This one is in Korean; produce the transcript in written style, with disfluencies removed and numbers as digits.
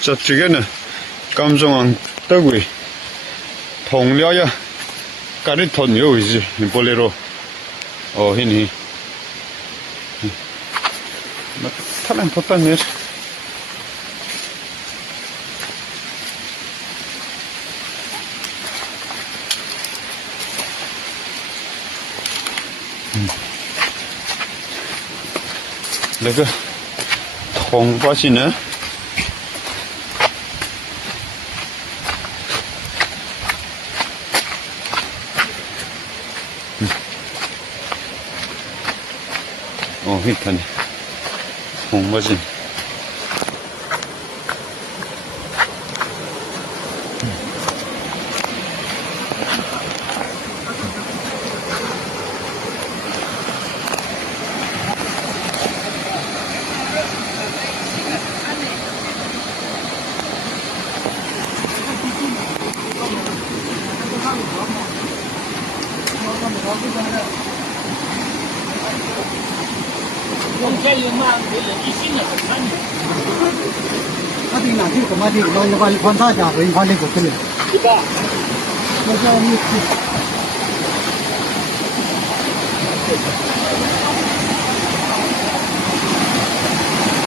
저쪽에는 감정한 떡이 통려야 까리톤 여기지 볼레로 히니 타면 pottanne 내가 통과시네 히타네 통과진 Ati na thi ko ma thi lo ya khon tha ja rin khon le ko kile ba ko ja ni